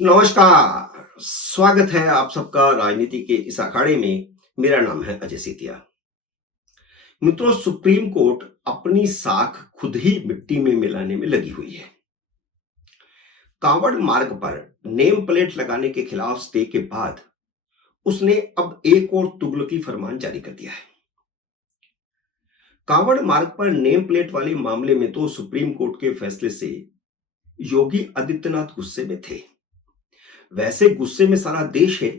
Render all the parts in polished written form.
नमस्कार, स्वागत है आप सबका राजनीति के इस अखाड़े में। मेरा नाम है अजय सेतिया। मित्रों, सुप्रीम कोर्ट अपनी साख खुद ही मिट्टी में मिलाने में लगी हुई है। कांवड़ मार्ग पर नेम प्लेट लगाने के खिलाफ स्टे के बाद उसने अब एक और तुगलकी फरमान जारी कर दिया है। कांवड़ मार्ग पर नेम प्लेट वाले मामले में तो सुप्रीम कोर्ट के फैसले से योगी आदित्यनाथ गुस्से में थे। वैसे गुस्से में सारा देश है,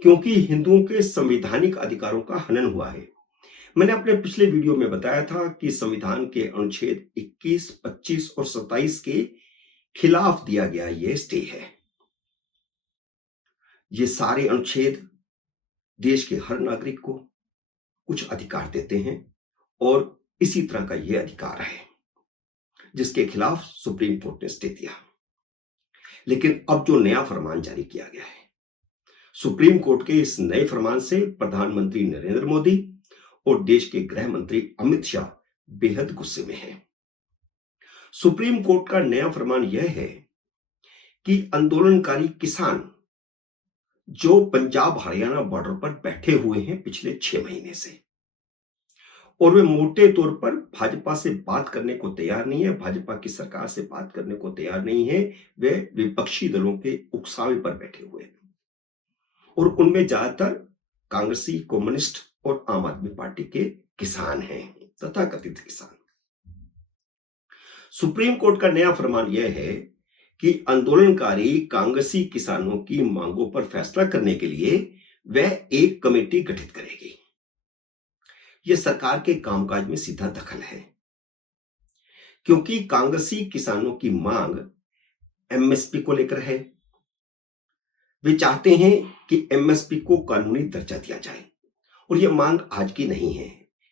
क्योंकि हिंदुओं के संवैधानिक अधिकारों का हनन हुआ है। मैंने अपने पिछले वीडियो में बताया था कि संविधान के अनुच्छेद 21, 25 और 27 के खिलाफ दिया गया यह स्टे है। ये सारे अनुच्छेद देश के हर नागरिक को कुछ अधिकार देते हैं और इसी तरह का यह अधिकार है जिसके खिलाफ सुप्रीम कोर्ट ने स्टे दिया। लेकिन अब जो नया फरमान जारी किया गया है, सुप्रीम कोर्ट के इस नए फरमान से प्रधानमंत्री नरेंद्र मोदी और देश के गृह मंत्री अमित शाह बेहद गुस्से में हैं। सुप्रीम कोर्ट का नया फरमान यह है कि आंदोलनकारी किसान जो पंजाब हरियाणा बॉर्डर पर बैठे हुए हैं पिछले 6 महीने से, और वे मोटे तौर पर भाजपा से बात करने को तैयार नहीं है, भाजपा की सरकार से बात करने को तैयार नहीं है, वे विपक्षी दलों के उकसावे पर बैठे हुए हैं। और उनमें ज्यादातर कांग्रेसी, कम्युनिस्ट और आम आदमी पार्टी के किसान हैं, तथाकथित किसान। सुप्रीम कोर्ट का नया फरमान यह है कि आंदोलनकारी कांग्रेसी किसानों की मांगों पर फैसला करने के लिए वह एक कमेटी गठित करेगी। यह सरकार के कामकाज में सीधा दखल है, क्योंकि कांग्रेसी किसानों की मांग एमएसपी को लेकर है। वे चाहते हैं कि एमएसपी को कानूनी दर्जा दिया जाए, और यह मांग आज की नहीं है,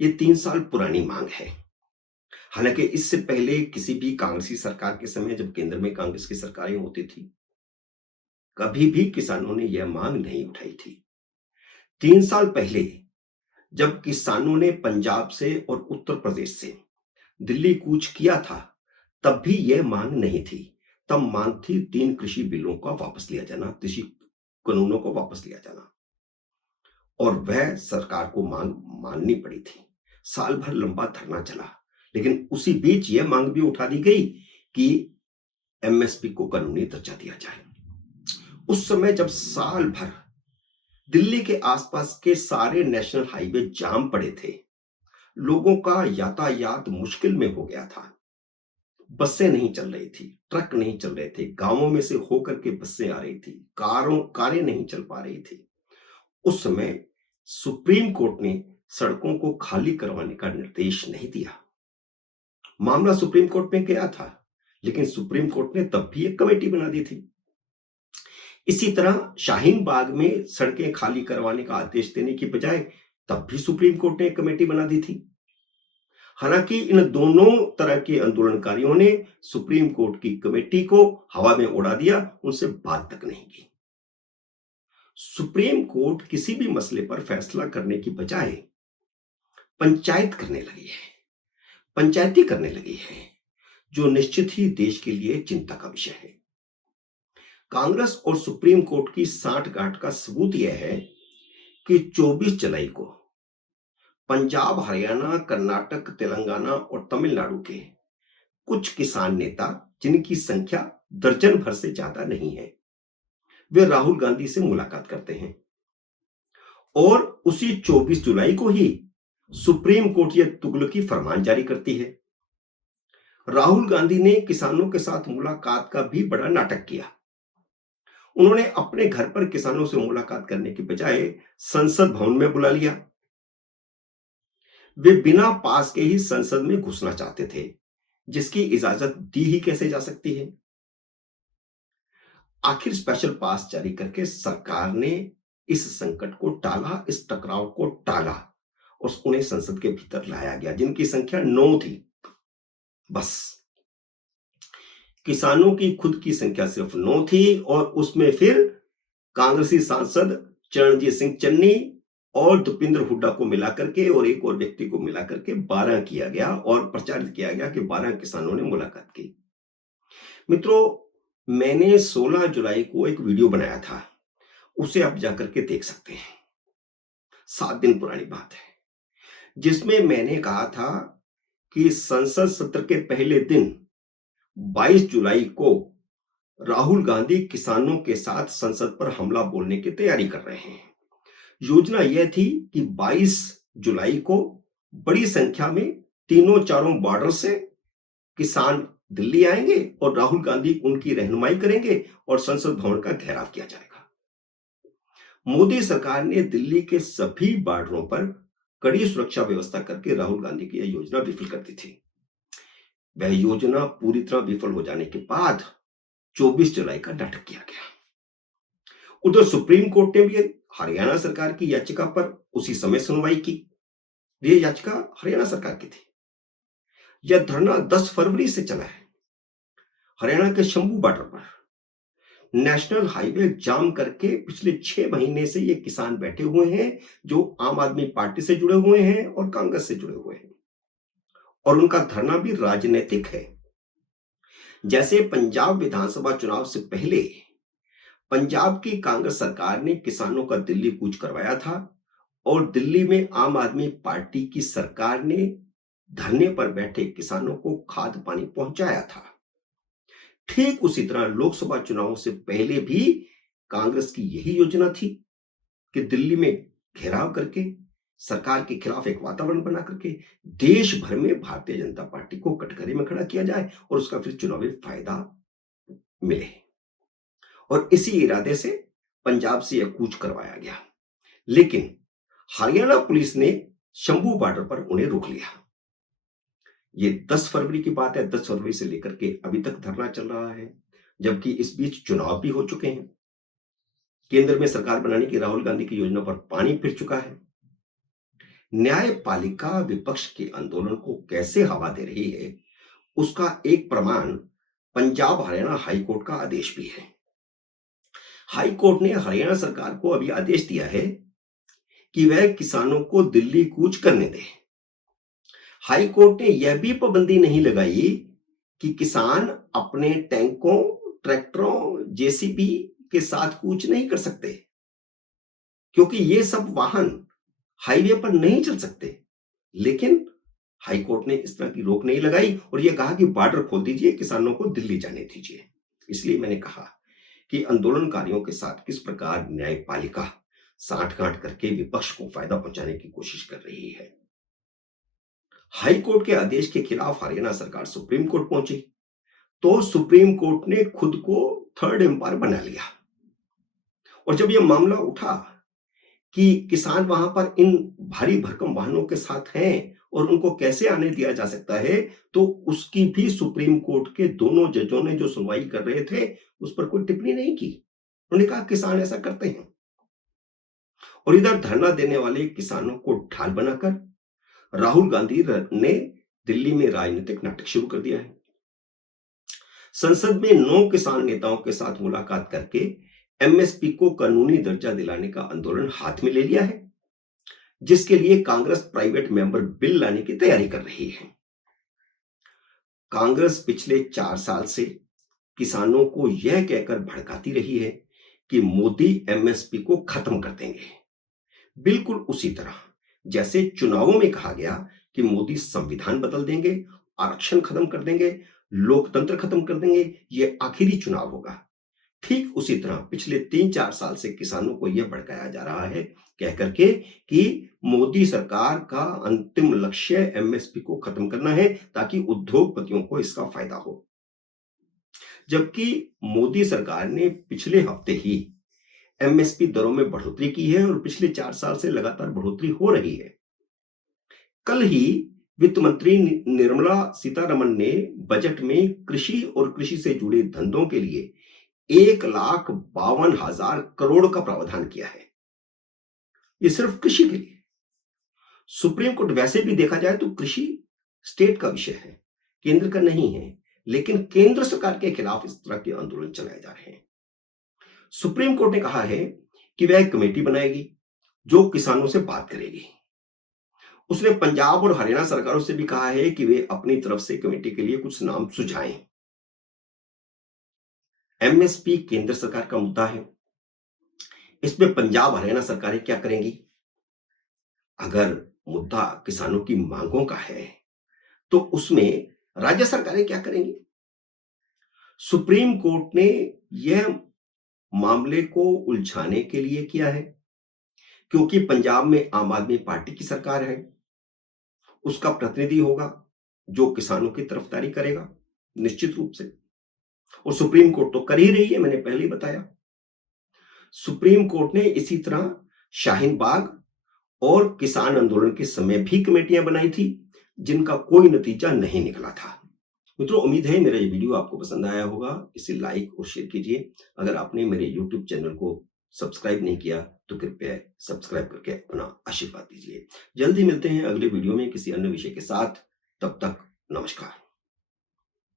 यह 3 साल पुरानी मांग है। हालांकि इससे पहले किसी भी कांग्रेसी सरकार के समय, जब केंद्र में कांग्रेस की सरकारें होती थी, कभी भी किसानों ने यह मांग नहीं उठाई थी। 3 साल पहले जब किसानों ने पंजाब से और उत्तर प्रदेश से दिल्ली कूच किया था, तब भी यह मांग नहीं थी। तब मांग थी 3 कृषि बिलों का वापस लिया जाना, कृषि कानूनों को वापस लिया जाना, और वह सरकार को मांग माननी पड़ी थी। साल भर लंबा धरना चला, लेकिन उसी बीच यह मांग भी उठा दी गई कि एमएसपी को कानूनी दर्जा दिया जाए। उस समय जब साल भर दिल्ली के आसपास के सारे नेशनल हाईवे जाम पड़े थे, लोगों का यातायात मुश्किल में हो गया था, बसें नहीं चल रही थी, ट्रक नहीं चल रहे थे, गांवों में से होकर के बसें आ रही थी, कारें नहीं चल पा रही थी, उस समय सुप्रीम कोर्ट ने सड़कों को खाली करवाने का निर्देश नहीं दिया। मामला सुप्रीम कोर्ट में गया था, लेकिन सुप्रीम कोर्ट ने तब भी एक कमेटी बना दी थी। इसी तरह शाहीन बाग में सड़कें खाली करवाने का आदेश देने की बजाय तब भी सुप्रीम कोर्ट ने एक कमेटी बना दी थी। हालांकि इन दोनों तरह के आंदोलनकारियों ने सुप्रीम कोर्ट की कमेटी को हवा में उड़ा दिया, उनसे बात तक नहीं की। सुप्रीम कोर्ट किसी भी मसले पर फैसला करने की बजाय पंचायत करने लगी है, पंचायती करने लगी है, जो निश्चित ही देश के लिए चिंता का विषय है। कांग्रेस और सुप्रीम कोर्ट की सांठगांठ का सबूत यह है कि 24 जुलाई को पंजाब, हरियाणा, कर्नाटक, तेलंगाना और तमिलनाडु के कुछ किसान नेता, जिनकी संख्या दर्जन भर से ज्यादा नहीं है, वे राहुल गांधी से मुलाकात करते हैं, और उसी 24 जुलाई को ही सुप्रीम कोर्ट यह तुगलकी फरमान जारी करती है। राहुल गांधी ने किसानों के साथ मुलाकात का भी बड़ा नाटक किया। उन्होंने अपने घर पर किसानों से मुलाकात करने के बजाय संसद भवन में बुला लिया। वे बिना पास के ही संसद में घुसना चाहते थे, जिसकी इजाजत दी ही कैसे जा सकती है। आखिर स्पेशल पास जारी करके सरकार ने इस संकट को टाला, इस टकराव को टाला, और उन्हें संसद के भीतर लाया गया, जिनकी संख्या 9 थी। बस किसानों की खुद की संख्या सिर्फ 9 थी, और उसमें फिर कांग्रेसी सांसद चरणजीत सिंह चन्नी और दीपेंद्र हुड्डा को मिलाकर के और एक और व्यक्ति को मिलाकर के 12 किया गया, और प्रचारित किया गया कि 12 किसानों ने मुलाकात की। मित्रों, मैंने 16 जुलाई को एक वीडियो बनाया था, उसे आप जाकर के देख सकते हैं। 7 दिन पुरानी बात है, जिसमें मैंने कहा था कि संसद सत्र के पहले दिन 22 जुलाई को राहुल गांधी किसानों के साथ संसद पर हमला बोलने की तैयारी कर रहे हैं। योजना यह थी कि 22 जुलाई को बड़ी संख्या में तीनों चारों बॉर्डर से किसान दिल्ली आएंगे और राहुल गांधी उनकी रहनुमाई करेंगे और संसद भवन का घेराव किया जाएगा। मोदी सरकार ने दिल्ली के सभी बॉर्डरों पर कड़ी सुरक्षा व्यवस्था करके राहुल गांधी की यह योजना विफल कर दी थी। वह योजना पूरी तरह विफल हो जाने के बाद 24 जुलाई का नाटक किया गया। उधर सुप्रीम कोर्ट ने भी हरियाणा सरकार की याचिका पर उसी समय सुनवाई की। यह याचिका हरियाणा सरकार की थी। यह धरना 10 फरवरी से चला है। हरियाणा के शंभू बॉर्डर पर नेशनल हाईवे जाम करके पिछले 6 महीने से ये किसान बैठे हुए हैं, जो आम आदमी पार्टी से जुड़े हुए हैं और कांग्रेस से जुड़े हुए हैं, और उनका धरना भी राजनीतिक है। जैसे पंजाब विधानसभा चुनाव से पहले पंजाब की कांग्रेस सरकार ने किसानों का दिल्ली कूच करवाया था और दिल्ली में आम आदमी पार्टी की सरकार ने धरने पर बैठे किसानों को खाद पानी पहुंचाया था। ठीक उसी तरह लोकसभा चुनावों से पहले भी कांग्रेस की यही योजना थी कि दिल्ली में घेराव करके सरकार के खिलाफ एक वातावरण बना करके देश भर में भारतीय जनता पार्टी को कटघरे में खड़ा किया जाए और उसका फिर चुनावी फायदा मिले। और इसी इरादे से पंजाब से यह कूच करवाया गया, लेकिन हरियाणा पुलिस ने शंभू बॉर्डर पर उन्हें रोक लिया। ये 10 फरवरी की बात है। 10 फरवरी से लेकर के अभी तक धरना चल रहा है, जबकि इस बीच चुनाव भी हो चुके हैं। केंद्र में सरकार बनाने की राहुल गांधी की योजना पर पानी फिर चुका है। न्यायपालिका विपक्ष के आंदोलन को कैसे हवा दे रही है, उसका एक प्रमाण पंजाब हरियाणा हाईकोर्ट का आदेश भी है। हाईकोर्ट ने हरियाणा सरकार को अभी आदेश दिया है कि वह किसानों को दिल्ली कूच करने दे। हाईकोर्ट ने यह भी पाबंदी नहीं लगाई कि किसान अपने टैंकों, ट्रैक्टरों, जेसीबी के साथ कूच नहीं कर सकते, क्योंकि ये सब वाहन हाईवे पर नहीं चल सकते। लेकिन हाईकोर्ट ने इस तरह की रोक नहीं लगाई और यह कहा कि बॉर्डर खोल दीजिए, किसानों को दिल्ली जाने दीजिए। इसलिए मैंने कहा कि आंदोलनकारियों के साथ किस प्रकार न्यायपालिका साठगांठ करके विपक्ष को फायदा पहुंचाने की कोशिश कर रही है। हाईकोर्ट के आदेश के खिलाफ हरियाणा सरकार सुप्रीम कोर्ट पहुंची, तो सुप्रीम कोर्ट ने खुद को थर्ड एम्पायर बना लिया। और जब यह मामला उठा कि किसान वहां पर इन भारी भरकम वाहनों के साथ हैं और उनको कैसे आने दिया जा सकता है, तो उसकी भी सुप्रीम कोर्ट के दोनों जजों ने जो सुनवाई कर रहे थे उस पर कोई टिप्पणी नहीं की। उन्होंने कहा किसान ऐसा करते हैं। और इधर धरना देने वाले किसानों को ढाल बनाकर राहुल गांधी ने दिल्ली में राजनीतिक नाटक शुरू कर दिया है। संसद में 9 किसान नेताओं के साथ मुलाकात करके एमएसपी को कानूनी दर्जा दिलाने का आंदोलन हाथ में ले लिया है, जिसके लिए कांग्रेस प्राइवेट मेंबर बिल लाने की तैयारी कर रही है। कांग्रेस पिछले 4 साल से किसानों को यह कहकर भड़काती रही है कि मोदी एमएसपी को खत्म कर देंगे, बिल्कुल उसी तरह जैसे चुनावों में कहा गया कि मोदी संविधान बदल देंगे, आरक्षण खत्म कर देंगे, लोकतंत्र खत्म कर देंगे, यह आखिरी चुनाव होगा। ठीक उसी तरह पिछले 3-4 साल से किसानों को यह भड़काया जा रहा है कह करके कि मोदी सरकार का अंतिम लक्ष्य एमएसपी को खत्म करना है ताकि उद्योगपतियों को इसका फायदा हो। जबकि मोदी सरकार ने पिछले हफ्ते ही एमएसपी दरों में बढ़ोतरी की है और पिछले 4 साल से लगातार बढ़ोतरी हो रही है। कल ही वित्त मंत्री निर्मला सीतारमण ने बजट में कृषि और कृषि से जुड़े धंधों के लिए 1,52,000 करोड़ का प्रावधान किया है। यह सिर्फ कृषि के लिए। सुप्रीम कोर्ट वैसे भी देखा जाए तो कृषि स्टेट का विषय है, केंद्र का नहीं है, लेकिन केंद्र सरकार के खिलाफ इस तरह के आंदोलन चलाए जा रहे हैं। सुप्रीम कोर्ट ने कहा है कि वह एक कमेटी बनाएगी जो किसानों से बात करेगी। उसने पंजाब और हरियाणा सरकारों से भी कहा है कि वे अपनी तरफ से कमेटी के लिए कुछ नाम सुझाएं। एमएसपी केंद्र सरकार का मुद्दा है। इसमें पंजाब हरियाणा सरकारें क्या करेंगी? अगर मुद्दा किसानों की मांगों का है तो उसमें राज्य सरकारें क्या करेंगी? सुप्रीम कोर्ट ने यह मामले को उलझाने के लिए किया है, क्योंकि पंजाब में आम आदमी पार्टी की सरकार है। उसका प्रतिनिधि होगा जो किसानों की तरफदारी करेगा, निश्चित रूप से। और सुप्रीम कोर्ट तो कर ही रही है, मैंने पहले ही बताया। सुप्रीम कोर्ट ने इसी तरह शाहीन बाग और किसान आंदोलन के समय भी कमेटियां बनाई थी, जिनका कोई नतीजा नहीं निकला था। मित्रों, उम्मीद है मेरा ये वीडियो आपको पसंद आया होगा। इसे लाइक और शेयर कीजिए। अगर आपने मेरे यूट्यूब चैनल को सब्सक्राइब नहीं किया तो कृपया सब्सक्राइब करके अपना आशीर्वाद दीजिए। जल्दी मिलते हैं अगले वीडियो में किसी अन्य विषय के साथ। तब तक नमस्कार।